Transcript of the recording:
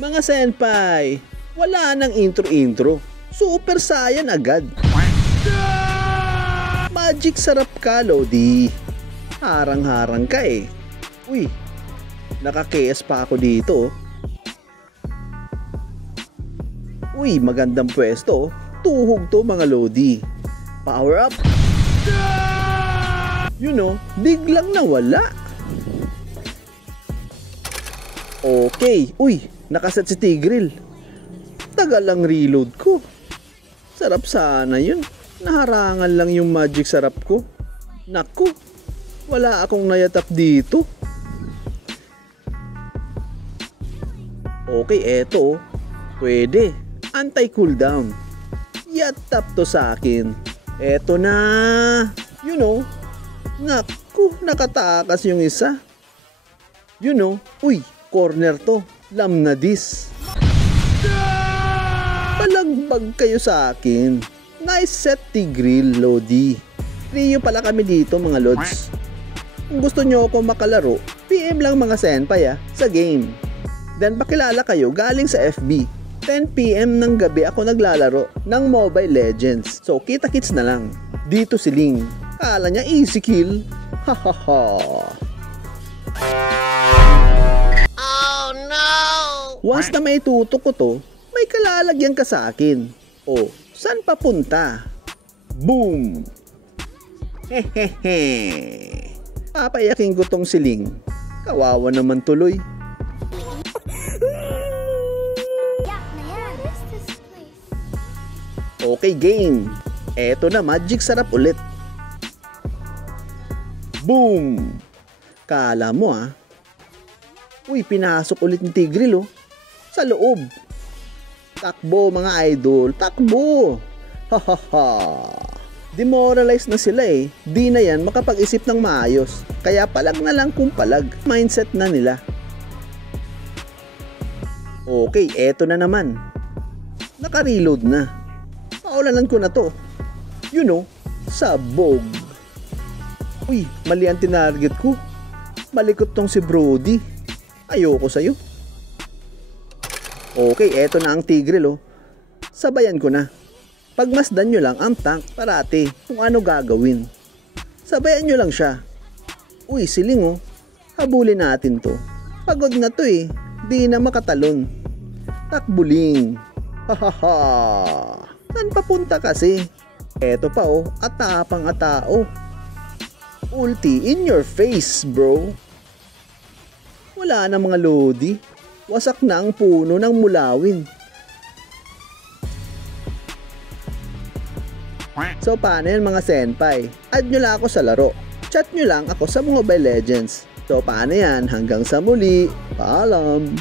Mga senpai, wala nang intro-intro. Super Saiyan agad. Magic sarap ka, Lodi. Harang-harang ka eh. Uy, naka-KS pa ako dito. Uy, magandang pwesto. Tuhog to mga Lodi. Power up. You know, biglang nawala. Okay, uy, nakaset si Tigreal. Tagal ang reload ko. Sarap sana yun. Naharangan lang yung magic sarap ko. Naku, wala akong nayatap dito. Okay, eto. Pwede. Anti-cooldown. Yatap to sa akin. Eto na. You know. Naku, nakatakas yung isa. You know. Uy, corner to. Lam na dis. Palagbag kayo sa akin. Nice set, Tigreal, Lodi. Trio pala kami dito mga lods. Kung gusto nyo ako makalaro, PM lang mga senpai sa game. Then pakilala kayo galing sa FB. 10 PM ng gabi ako naglalaro ng Mobile Legends. So kita-kits na lang. Dito si Ling. Kala niya easy kill. Hahaha. Oh no! Once na may tutok ko to, may kalalagyan ka sa akin. O, saan papunta? Boom! Hehehe. Papayakin ko tong siling. Kawawa naman tuloy. Okay game. Eto na, magic sarap ulit. Boom! Kala mo Uy, pinasok ulit ni Tigreal sa loob. Takbo mga idol, takbo. Hahaha. Demoralize na sila eh. Di na yan makapag-isip ng maayos. Kaya palag na lang kung palag. Mindset na nila. Okay, eto na naman. Naka-reload na. Paulanan ko na to. You know, sabog. Uy, mali ang tinarget ko. Malikot tong si Brody. Ayoko sa'yo. Okay, eto na ang Tigreal Sabayan ko na. Pagmasdan nyo lang ang tank parati kung ano gagawin. Sabayan nyo lang siya. Uy, siling habulin natin to. Pagod na to eh. Di na makatalon. Takbuling. Hahaha. Saan papunta kasi? Eto pa atapang atao. Ulti in your face, bro. Wala na mga Lodi. Wasak na ang puno ng mulawin. So paano yan mga senpai? Add nyo lang ako sa laro. Chat nyo lang ako sa Mobile Legends. So paano yan? Hanggang sa muli. Paalam.